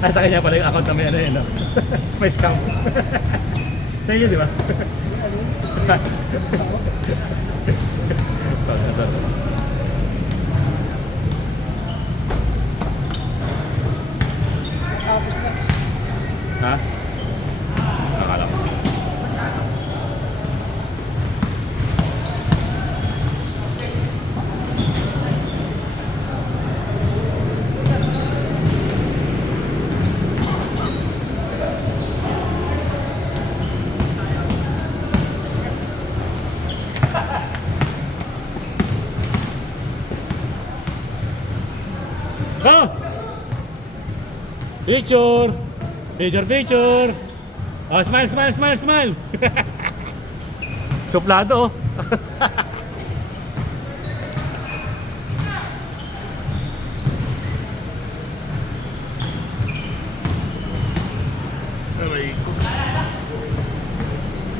Ay, sa kanya pala yung account na may ano yun, no? May scam. Sa inyo, di ba? Pagkasal. Tapos na. Ha? Nakala ko. Go! Picture! Picture, picture! Oh, smile, smile, smile, smile! Suplado, oh.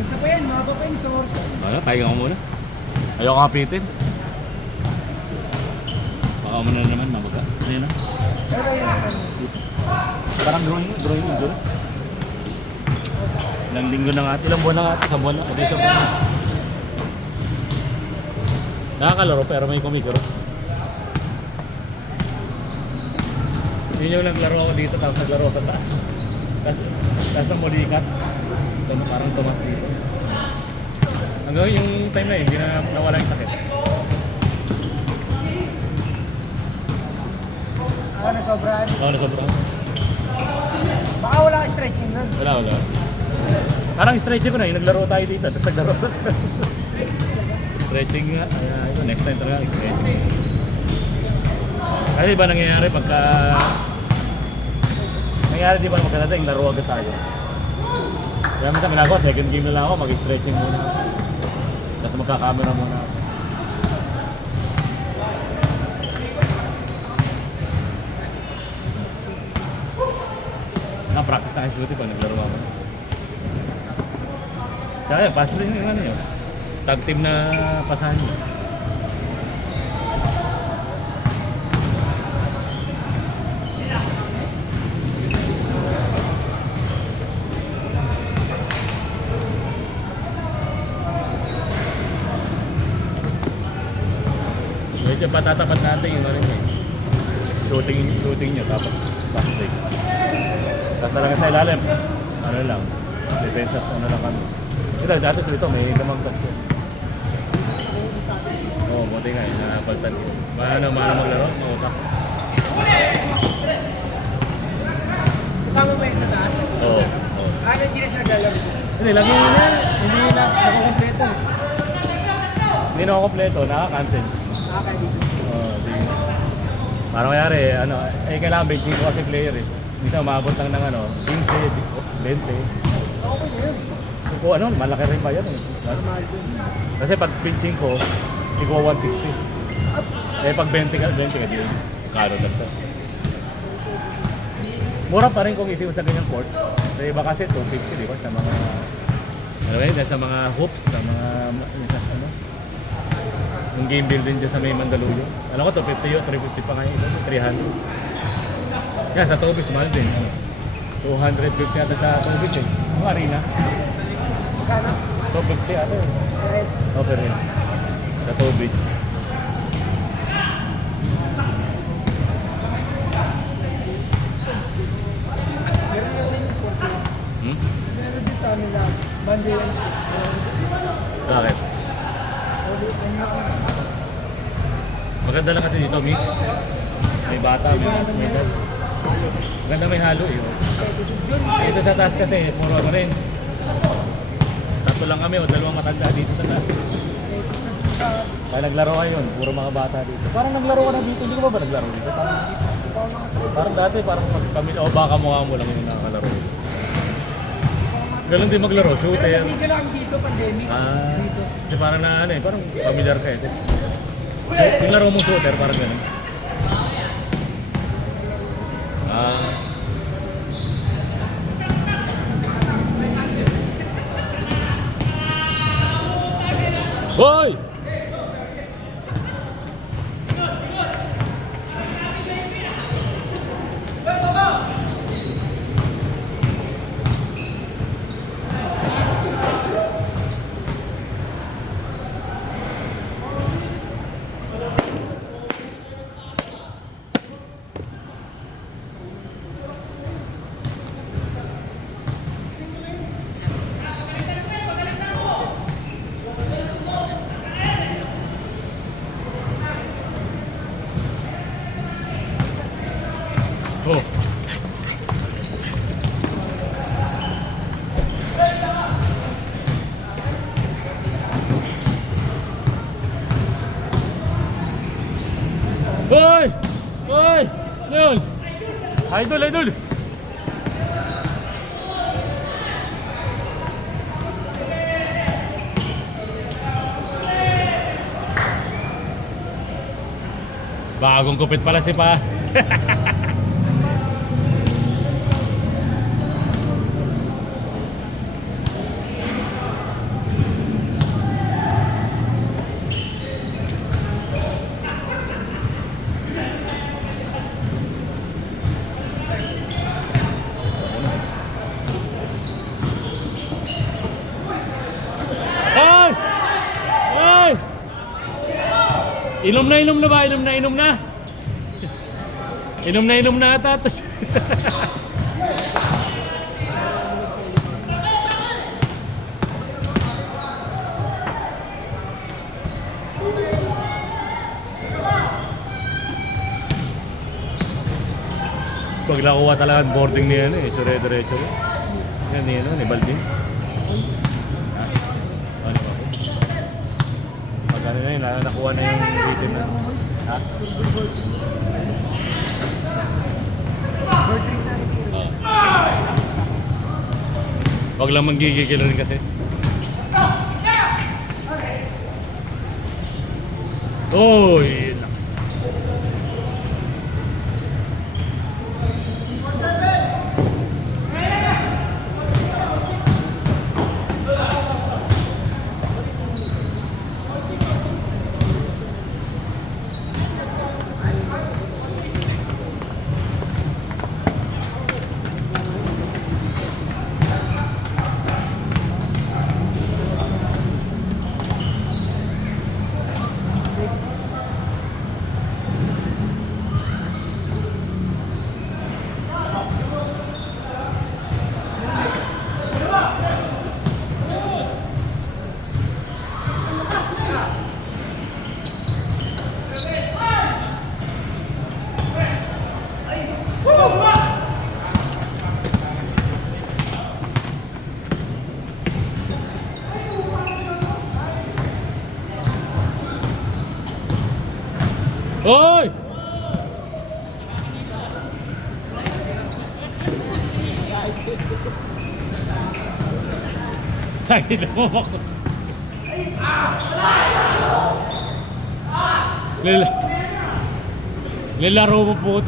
Isa pa yan, mga pa pa yun, isang oras pa. Ano, tayo ka muna. Ayoko kapitin. Baka mo na naman, mabaga. Ano yun, ah? Pero yun, Parang drawing mo doon. Ilang linggo na nga, ilang buwan na nga, isang buwan na, o di isang buwan na. Nakakalaro pero may kumikiro. Yun yung naglaro ako dito, tapos naglaro ako sa taas. Tapos nang mulikat, parang tumas dito. Hanggang yung time na yun, hindi na nawala yung sakit. nasobrahan. Oo, nasobrahan. Baka wala kang stretching nun. Wala. Parang stretching ko na, yung naglaro tayo dito, tapos naglaro sa taas. Stretching nga, ito, next time talaga, stretching. Kasi ba nangyayari pagka... Nangyayari di ba magkatating, laro agad tayo. Kaya minsan ginagawa, second game na lang ako, mag-stretching muna. Tapos magkakamera muna ako. Practice na kayo shooting pag naglaro ako. Kaya pass rin yung ano yun. Tag team na pasahan nyo. Medyo patatapat natin yung ano nyo. Shooting nyo tapos pass break. Tapos talaga sa ilalim, ano lang, defense at ano lang kami. Ito, dati sa ito, may lamang touch yun. Oo, buti nga, napagtan ko. Maano maglaro? Mautak. Kasama mo yun sa taas? Oo. Ano hindi na siya naglalaro? Hindi, lagi mo na, hindi na nakakompleto. Hindi na kompleto, naka-cancel. Okay, dito. Oo, di. Parang kayari, ano, kailangan benching ko kasi player eh. Minsan umabot lang ng ano, 15, 20. Okay na yun. Kung ano, malaki rin pa yan eh. Mahal din. Kasi pag pinching ko, ikaw 160. Eh pag 20 ka, di yun. Karo lang to. Mura pa rin kung isipin sa ganyang court. Sa iba kasi 250, di ba? Sa mga, ano ba yun, sa mga hoops, sa mga, ano, yung game building dyan sa may Mandaluyong. Alam ko, 250 yun, 350 pa ngayon, 300. Yan, sa Tobis, mahal din. 250 ata sa Tobis eh. Ang arena. Magkano? 250 ata eh. Red. Okay rin. Sa Tobis. Meron na rin yung 40. Meron din sa amin na Monday yan. Bakit? Maganda lang kasi dito, mix. May bata, may dad. Maganda may halo eh. Dito sa taas kasi, puro ako rin. Tatlo lang kami o dalawang matanda dito sa taas. Kaya naglaro kayo yun, puro mga bata dito. Parang naglaro ka na dito, hindi ko ba naglaro dito? Parang dati, parang kami, o baka mukha mo lang yung nakakalaro. Ganun din maglaro, shooter. Pero hindi ka lang dito, pandemic. Dito. Kasi parang na ano eh, parang familiar ka eh. Yung laro mong shooter, parang ganun. Hoy! Oh. Hoy! Hoy! Ano yun? Idol, idol! Bagong kupit pala si Pa. Hoy! Hoy! Inom na ba? Inom na. Inom na ata. Tas pag nakuha talaga ang boarding niya eh, so diretso. Yan ni Baldin. Ano ba? Pag ano na yun, nakuha na yung item na. Ha? Wag lang manggigigil rin kasi. Oy, lakas. Hoy! Tangina mo ako. Nilaro mo po.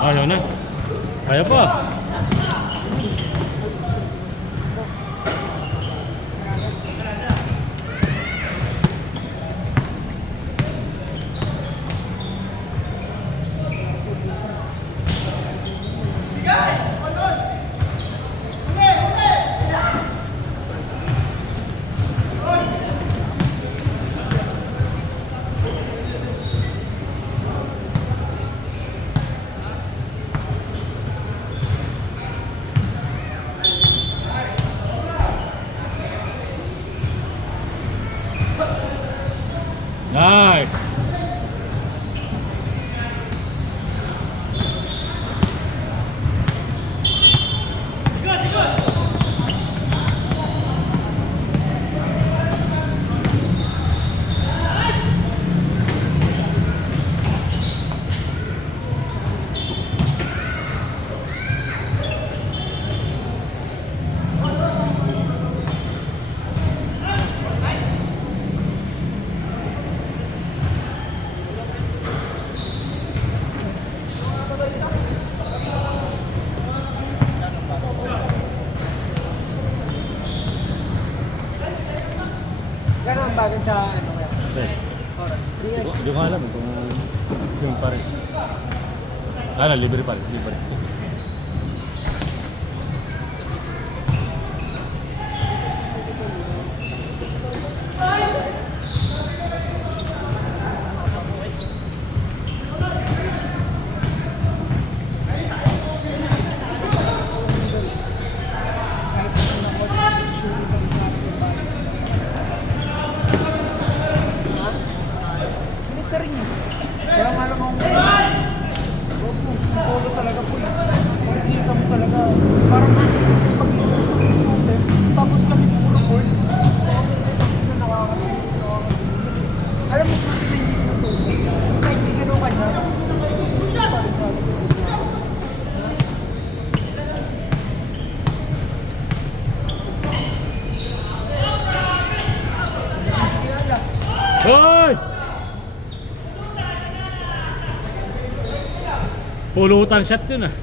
Ayaw na. Kaya pa. Nice. Gano'n ang bagay sa ano kaya? Okay. Oras. 3 years. Hindi ko alam kung sino pa rin. Libre pa rin. Libre. Hindi ka rin yun. Kaya nga alam mo, polo talaga po yun. Pagkita mo talaga, parang pag-iisip, tapos kami puro board. Alam mo, suti na hindi ko to. Kahit hindi ka naman na, parang sabi ko, Hoy! Pulutan shot yun ah.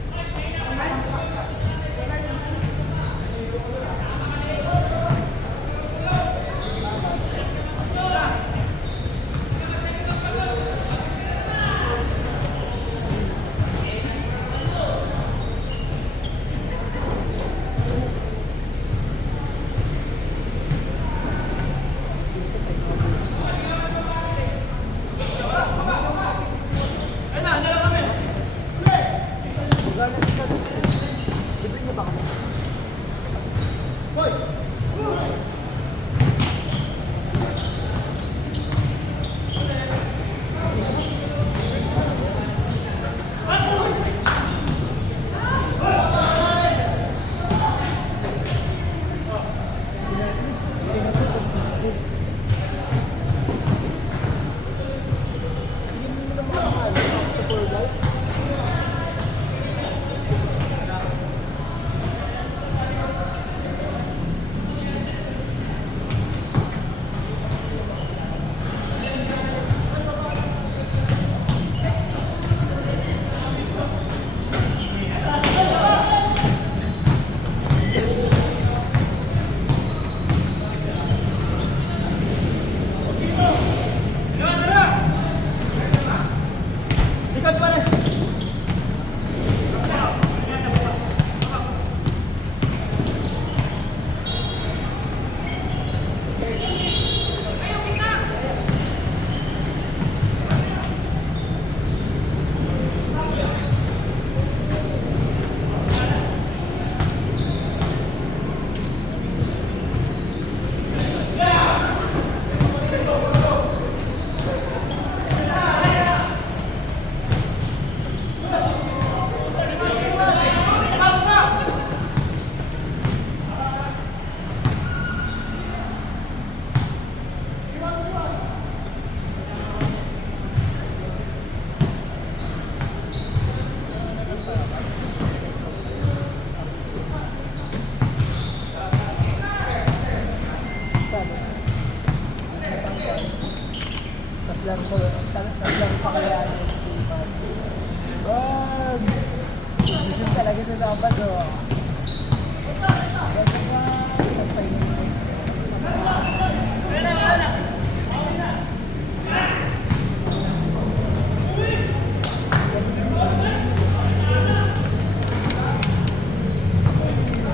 Sabado.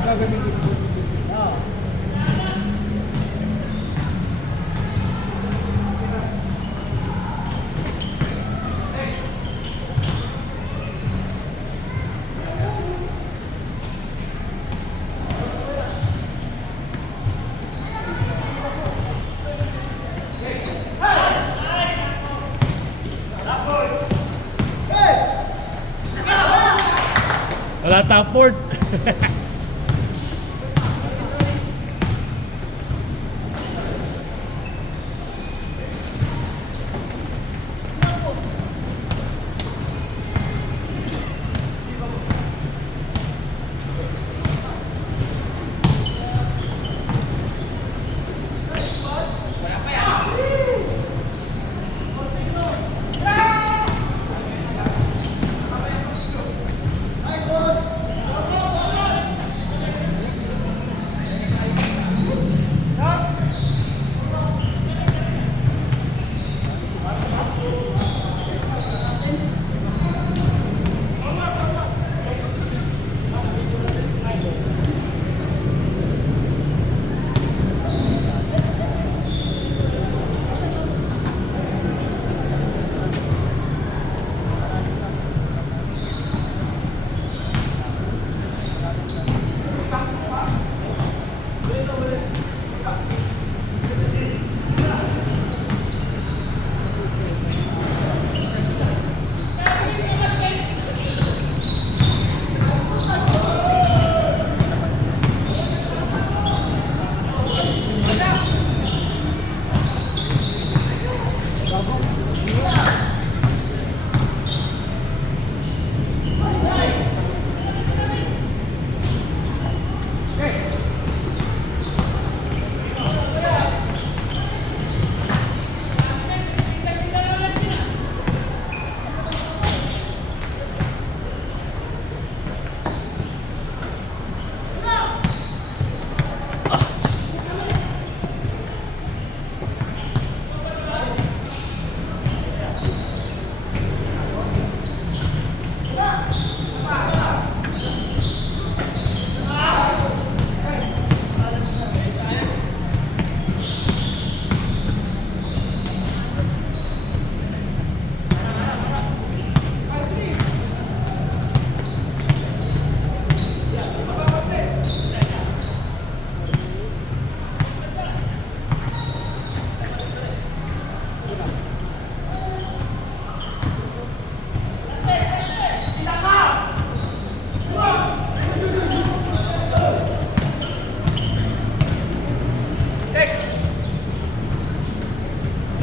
Sabado. Wala top board.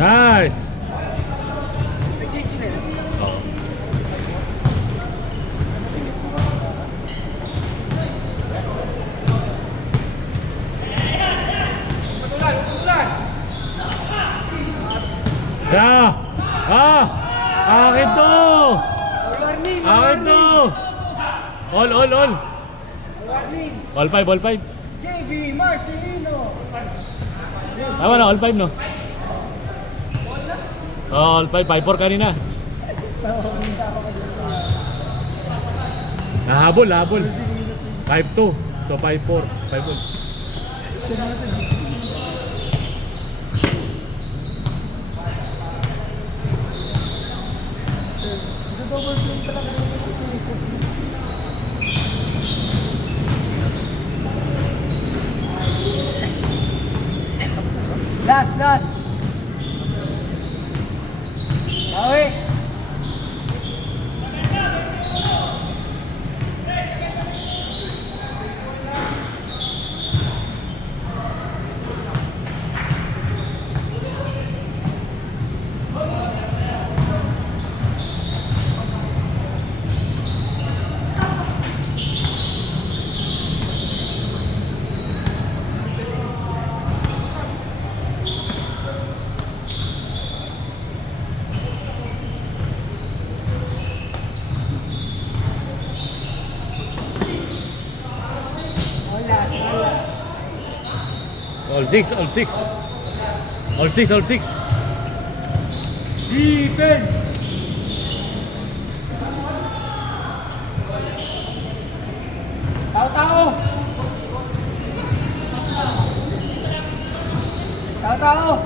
Nice. Oo. Yeah. Akin to. Akin to. All. All five. JB Marcelino. Tama na, all five no? All five, 5-4 kanina. Habol. 5-2. So 5-4. 5-4. Last. Okay. All six, all six. All six, all six. Defense! Tao-tao! Tao-tao!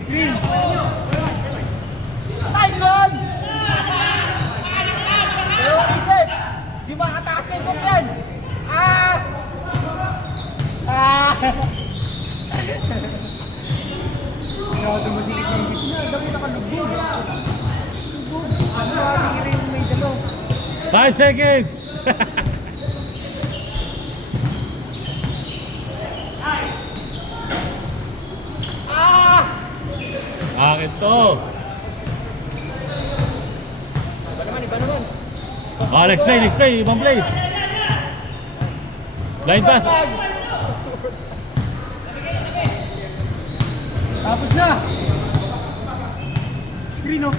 Screen! Tyson! Pero isip, di makatake ko yan. Ah! Ah! Grabe masikip ng gitna. Dami nakalubog. Lubog. Ano ang rin may dalo? 5 seconds. Ah! Bakit to? Iba naman. Oh, let's play, let's play. Ibang play. Blind pass. Tapos na! Screen oh.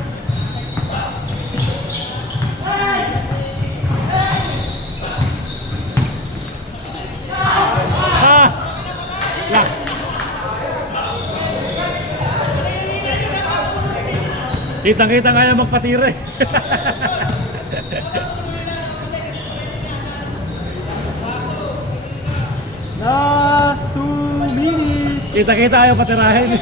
Ah! Yeah. Kitang-kita nga yan magpatira eh. Last 2 minutes! Kita-kita ayaw patirahin.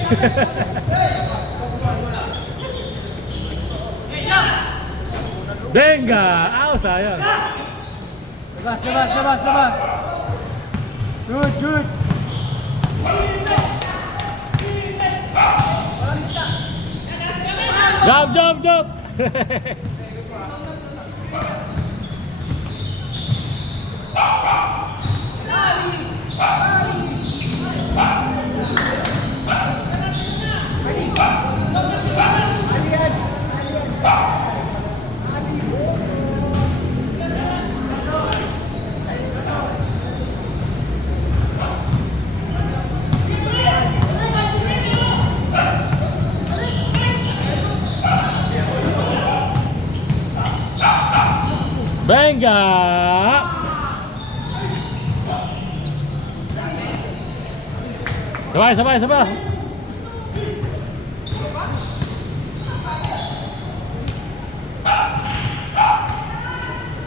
Benga! Aw, sayang. Labas, labas, labas, labas! Good, good! Jump, jump, jump! Benga! Sabay, sabay, sabay!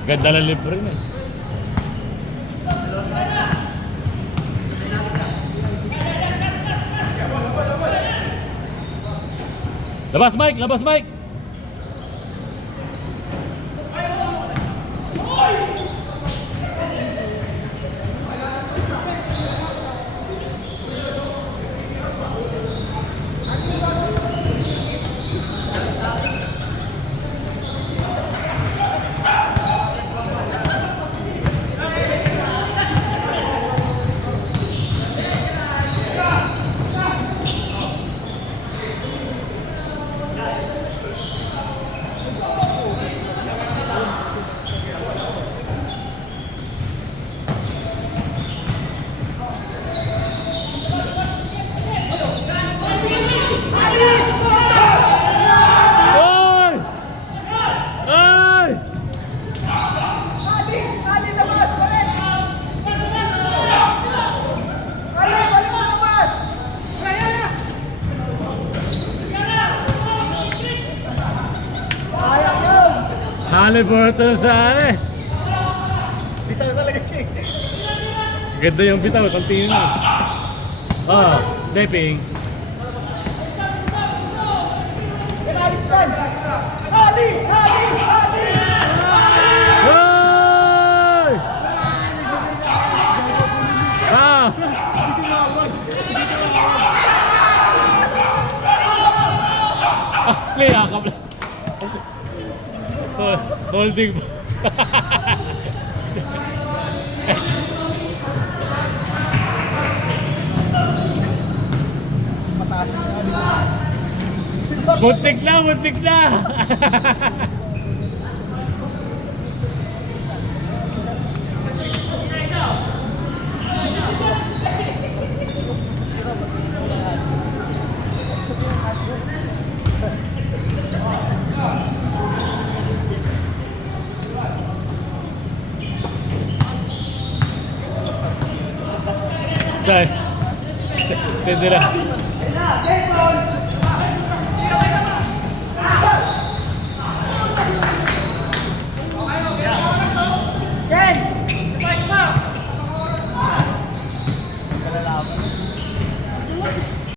Ganda ng libre na eh. Labas Mike! Labas Mike! Oy! Ay! Ali, labas! Balik! Ali, balik mo labas! Sayang yun! Halliburton sa ano eh. Bitaw talaga siya eh. Ganda yung bitaw, continue na. Oh, stepping. Alis pan! Ali! Ali! Ali! Hoy! Ah! Ah, niyakap lang. Holding. Muntik na, muntik na! Dahil. Pwede lang.